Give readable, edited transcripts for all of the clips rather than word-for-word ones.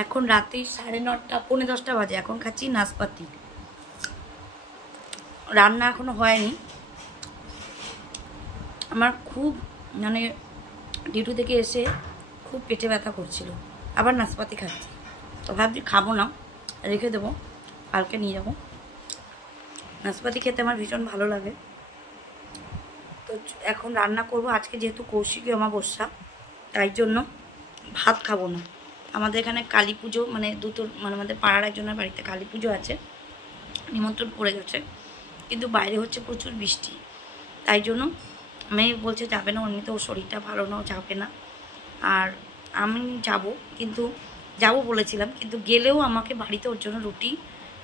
এখন রাতে 9:30 পৌনে 10টা বাজে। এখন খাচ্ছি নাশপাতি। রান্না এখনো হয়নি। আমার খুব মানে ডিউটি থেকে এসে খুব পেটে ব্যথা করছিল, আবার নাশপাতি খাচ্ছি। তো ভাবছি খাবো না, রেখে দেবো, কালকে নিয়ে যাবো। নাশপাতি খেতে আমার ভীষণ ভালো লাগে। তো এখন রান্না করব। আজকে যেহেতু কৌশিকী অমাবস্যা, তাই জন্য ভাত খাবো না। আমাদের এখানে কালী পুজো, মানে মানে আমাদের পাড়ার একজনের বাড়িতে কালী পুজো আছে, নিমন্ত্রণ পড়ে গেছে, কিন্তু বাইরে হচ্ছে প্রচুর বৃষ্টি। তাই জন্য মেয়ে বলছে যাবে না, এমনিতে ওর শরীরটা ভালো না, যাবে না। আর আমি যাব, কিন্তু যাব বলেছিলাম, কিন্তু গেলেও আমাকে বাড়িতে ওর জন্য রুটি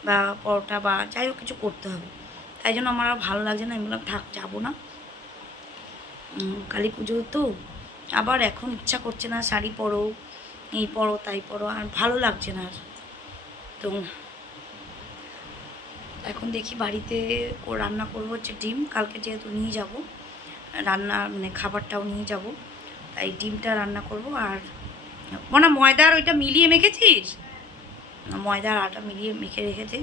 বা পরোটা বা যাই হোক কিছু করতে হবে। তাই জন্য আমার আর ভালো লাগছে না। আমি বললাম থাক, যাবো না। কালী পুজো তো আবার এখন ইচ্ছা করছে না, শাড়ি পরো, এই পরো তাই পরো, আর ভালো লাগছে না আর। তো এখন দেখি বাড়িতে রান্না করবো হচ্ছে ডিম। কালকে যেহেতু নিয়ে যাব রান্না, মানে খাবারটাও নিয়ে যাব, তাই ডিমটা রান্না করব। আর মনে ময়দার ওইটা মিলিয়ে মেখেছিস, ময়দার আটা মিলিয়ে মেখে রেখেছি,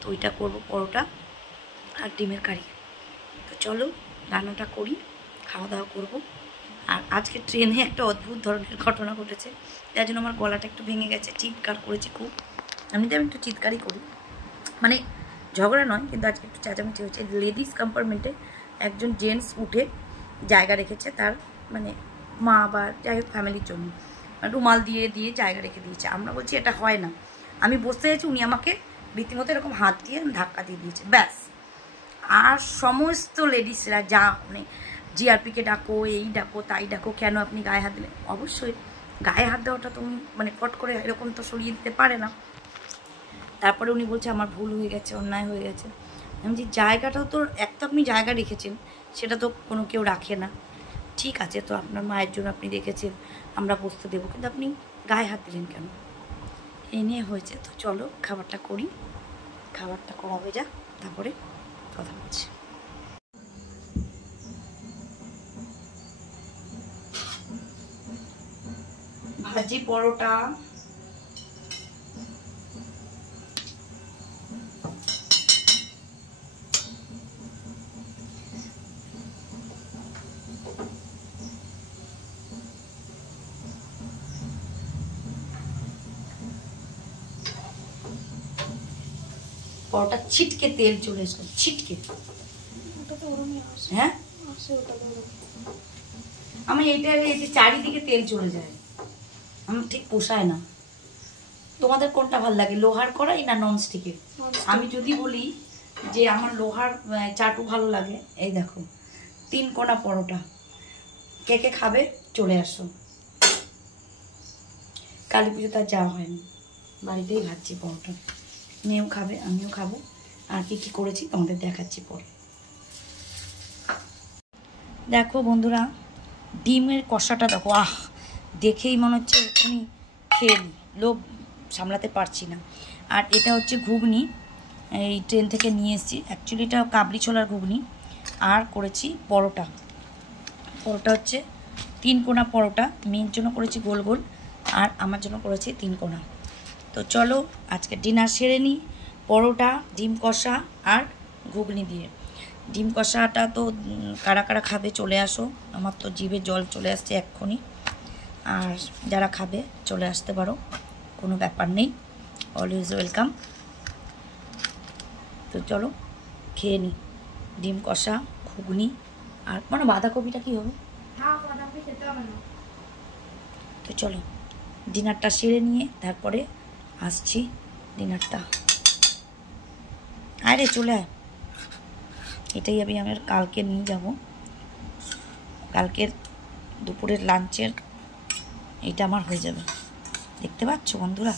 তো ওইটা করবো, পরোটা আর ডিমের কারি। তো চলো রান্নাটা করি, খাওয়া দাওয়া করবো। আর আজকে ট্রেনে একটা অদ্ভুত ধরনের ঘটনা ঘটেছে, যার জন্য আমার গলাটা একটু ভেঙে গেছে, চিৎকার করেছি খুব। এমনিতে আমি একটু চিৎকারই করি, মানে ঝগড়া নয়, কিন্তু আজকে একটু চেঁচামেচি হয়েছে। লেডিস কম্পার্টমেন্টে একজন জেন্টস উঠে জায়গা রেখেছে তার, মানে মা বা যাই হোক ফ্যামিলির জন্য, রুমাল দিয়ে দিয়ে জায়গা রেখে দিয়েছে। আমরা বলছি এটা হয় না। আমি বসতে চাইছি, উনি আমাকে রীতিমতো এরকম হাত দিয়ে ধাক্কা দিয়ে দিয়েছে, ব্যাস। আর সমস্ত লেডিসরা যা, মানে জিআরপিকে ডাকো, এই ডাকো তাই ডাকো, কেন আপনি গায়ে হাত দিলেন। অবশ্যই গায়ে হাত দেওয়াটা তুমি মানে ফট করে এরকম তো সরিয়ে দিতে পারে না। তারপরে উনি বলছে আমার ভুল হয়ে গেছে, অন্যায় হয়ে গেছে। আমি যে জায়গাটাও তো এক তো আপনি জায়গা রেখেছেন, সেটা তো কোনো কেউ রাখে না। ঠিক আছে, তো আপনার মায়ের জন্য আপনি রেখেছেন, আমরা বসতে দেবো, কিন্তু আপনি গায়ে হাত দিলেন কেন? এই নিয়ে হয়েছে। তো চলো খাবারটা করি, খাবারটা করা হয়ে যাক, তারপরে কথা বলছি। ভাজি পরোটা, পরোটা ছিটকে তেল চলে এসে, ছিটকে। হ্যাঁ আমি এইটা, এই যে চারিদিকে তেল চলে যায়, আমার ঠিক পোষায় না। তোমাদের কোনটা ভালো লাগে, লোহার কড়াই না ননস্টিকের? আমি যদি বলি যে আমার লোহার চাটু ভালো লাগে, এই দেখো 3 কোনা পরোটা, কে কে খাবে চলে আসো। কালী পুজো তার যাওয়া হয়নি, বাড়িতেই ভাজছি পরোটা, মেয়েও খাবে আমিও খাবো। আর কি কি করেছি তোমাদের দেখাচ্ছি পরে। দেখো বন্ধুরা, ডিমের কষাটা দেখো, আহ দেখেই মনে হচ্ছে এখনই খেয়ে নিই, লোভ সামলাতে পারছি না। আর এটা হচ্ছে ঘুগনি, এই ট্রেন থেকে নিয়ে এসেছি। অ্যাকচুয়ালি এটা কাবলি ছোলার ঘুগনি। আর করেছি পরোটা, পরোটা হচ্ছে 3 কোনা পরোটা, মেয়ের জন্য করেছি গোল গোল, আর আমার জন্য করেছি 3 কোনা। তো চলো আজকে ডিনার সেরে নিই, পরোটা, ডিম কষা আর ঘুগনি দিয়ে। ডিম কষাটা তো কারা কারা খাবে চলে আসো, আমার তো জিভে জল চলে আসছে এক্ষুনি। আর যারা খাবে চলে আসতে পারো, কোনো ব্যাপার নেই, অলওয়েজ ওয়েলকাম। তো চলো খেয়ে নিই, ডিম কষা, ঘুগনি আর মানে বাঁধাকপিটা কী হবে। তো চলো ডিনারটা সেরে নিয়ে তারপরে আসছি ডিনারটা। আরে চলে আয়, এটাই আমি আমার কালকে নিয়ে যাব, কালকের দুপুরের লাঞ্চের এইটা আমার হয়ে যাবে। দেখতে পাচ্ছ বন্ধুরা,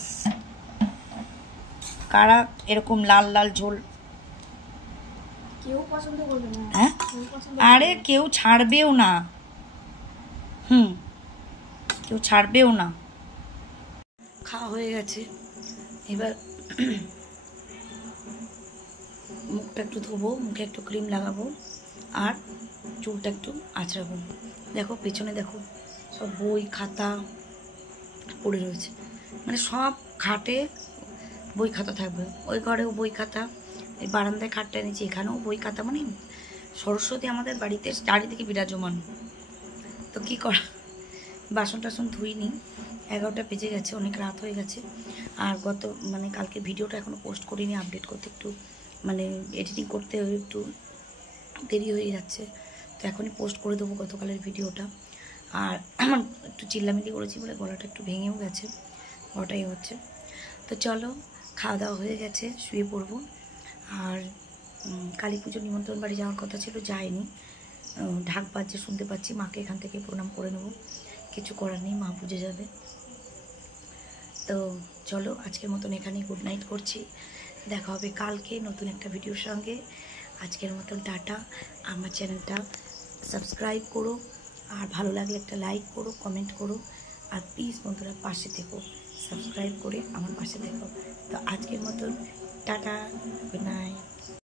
কারা এরকম লাল লাল ঝোল কেউ পছন্দ করবে না? হ্যাঁ আরে কেউ ছাড়বেও না, কেউ ছাড়বেও না। খাওয়া হয়ে গেছে, এবার মুখটা একটু ধোবো, মুখে একটু ক্রিম লাগাবো আর চুলটা একটু আঁচড়াবো। দেখো পেছনে দেখো সব বই খাতা পড়ে রয়েছে, মানে সব খাটে বই খাতা থাকবে, ওই ঘরেও বই খাতা, এই বারান্দায় খাটটা এনেছি এখানেও বই খাতা, মানে সরস্বতী আমাদের বাড়িতে চারিদিকে বিরাজমান। তো কী করা, বাসন টাসন ধুইনি, 11টা বেজে গেছে, অনেক রাত হয়ে গেছে। আর মানে কালকে ভিডিওটা এখনও পোস্ট করিনি, আপডেট করতে একটু মানে এডিটিং করতে একটু দেরি হয়ে যাচ্ছে, তো এখনই পোস্ট করে দেবো গতকালের ভিডিওটা। আর আমার একটু চিল্লামিল্লি করেছি বলে গলাটা একটু ভেঙেও গেছে, ওটাই হচ্ছে। তো চলো, খাওয়া দাওয়া হয়ে গেছে, শুয়ে পড়বো। আর কালী পুজোর নিমন্ত্রণ বাড়ি যাওয়ার কথা ছিল, যায়নি, ঢাক বাজছে শুনতে পাচ্ছি, মাকে এখান থেকে প্রণাম করে নেবো, কিছু করার নেই, মা বুঝে যাবে। তো চলো, আজকের মতন এখানেই গুড নাইট করছি, দেখা হবে কালকে নতুন একটা ভিডিওর সঙ্গে। আজকের মতন টাটা। আমার চ্যানেলটা সাবস্ক্রাইব করো, আর ভালো লাগলে একটা লাইক করো, কমেন্ট করো, আর প্লিজ বন্ধুরা পাশে থেকো, সাবস্ক্রাইব করে আমার পাশে থেকো। তো আজকের মতন টাটা, গুড নাইট।